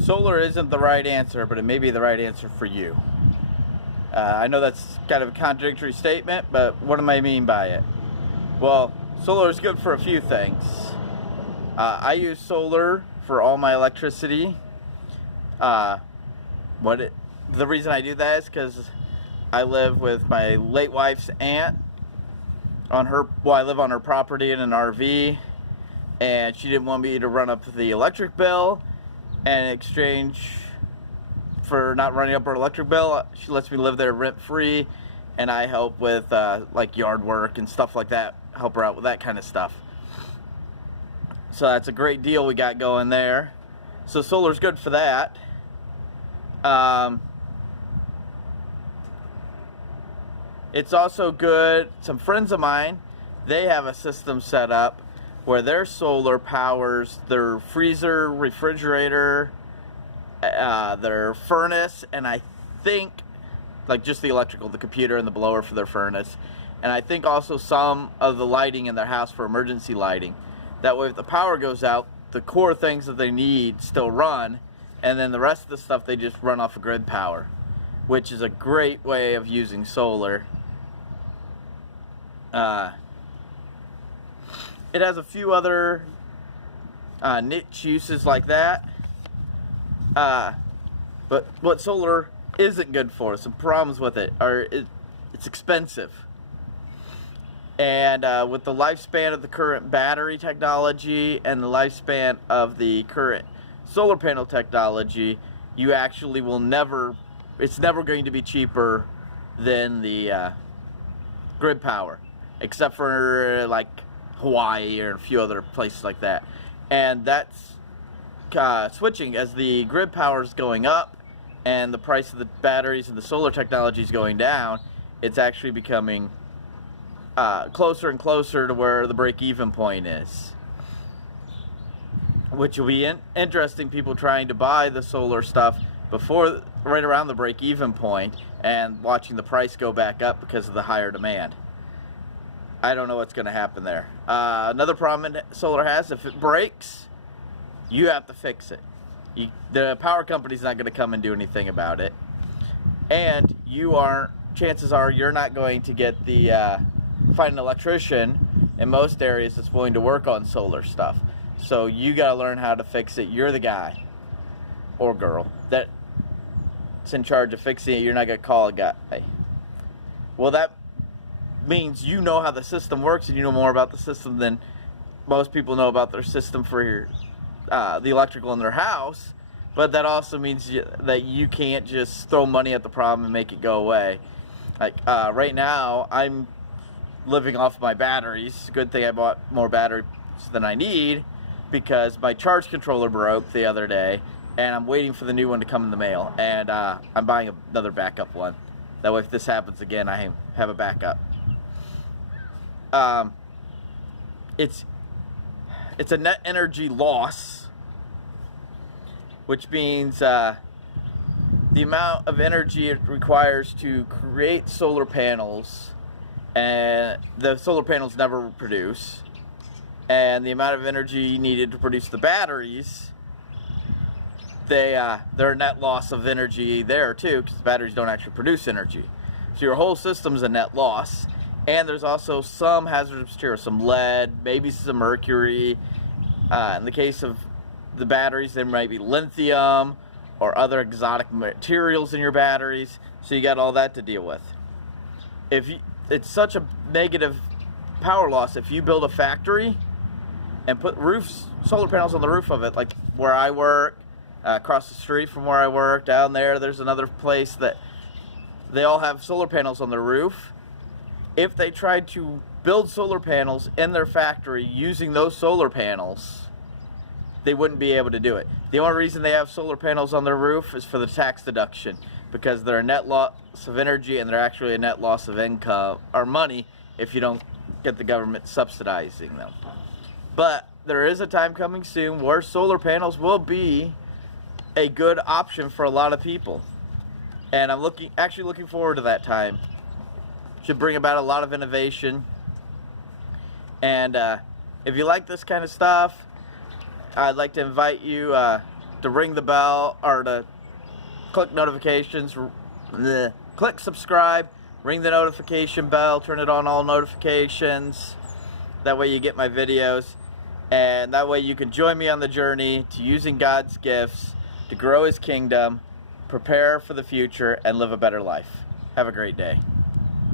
Solar isn't the right answer, but it may be the right answer for you. I know that's kind of a contradictory statement, but what do I mean by it? Well, solar is good for a few things. I use solar for all my electricity. The reason I do that is because I live with my late wife's aunt I live on her property in an RV, and she didn't want me to run up the electric bill, and in exchange for not running up her electric bill, she lets me live there rent-free, and I help with like yard work and stuff like that, help her out with that kind of stuff. So that's a great deal we got going there. So solar's good for that. It's also good, some friends of mine, they have a system set up where their solar powers their freezer, refrigerator, their furnace, and I think, like just the electrical, the computer and the blower for their furnace, and I think also some of the lighting in their house for emergency lighting. That way if the power goes out, the core things that they need still run, and then the rest of the stuff they just run off of grid power, which is a great way of using solar. It has a few other niche uses like that. But what solar isn't good for, some problems with it are it's expensive. And with the lifespan of the current battery technology and the lifespan of the current solar panel technology, you actually will never, it's never going to be cheaper than the grid power, except for like Hawaii or a few other places like that. And that's switching as the grid power is going up and the price of the batteries and the solar technology is going down. It's actually becoming closer and closer to where the break-even point is, which will be interesting. People trying to buy the solar stuff before, right around the break-even point, and watching the price go back up because of the higher demand. I don't know what's going to happen there. Another problem solar has, if it breaks, you have to fix it. The power company's not going to come and do anything about it. And chances are you're not going to get find an electrician in most areas that's willing to work on solar stuff. So you got to learn how to fix it. You're the guy or girl that's in charge of fixing it. You're not going to call a guy. Well, that means you know how the system works, and you know more about the system than most people know about their system for the electrical in their house. But that also means that you can't just throw money at the problem and make it go away. Like right now, I'm living off my batteries. Good thing I bought more batteries than I need, because my charge controller broke the other day, and I'm waiting for the new one to come in the mail. And I'm buying another backup one. That way, if this happens again, I have a backup. It's a net energy loss, which means the amount of energy it requires to create solar panels, and the solar panels never produce, and the amount of energy needed to produce the batteries, they're a net loss of energy there too, because the batteries don't actually produce energy. So your whole system's a net loss. And there's also some hazardous materials, some lead, maybe some mercury. In the case of the batteries, there might be lithium or other exotic materials in your batteries. So you got all that to deal with. It's such a negative power loss. If you build a factory and put solar panels on the roof of it, like where I work, across the street from where I work, down there's another place that they all have solar panels on their roof. If they tried to build solar panels in their factory using those solar panels, they wouldn't be able to do it. The only reason they have solar panels on their roof is for the tax deduction, because they're a net loss of energy, and they're actually a net loss of income or money if you don't get the government subsidizing them. But there is a time coming soon where solar panels will be a good option for a lot of people, and I'm actually looking forward to that time. Should bring about a lot of innovation. And if you like this kind of stuff, I'd like to invite you to ring the bell, or to click notifications, click subscribe, ring the notification bell, turn it on all notifications. That way you get my videos, and that way you can join me on the journey to using God's gifts to grow His kingdom, prepare for the future, and live a better life. Have a great day.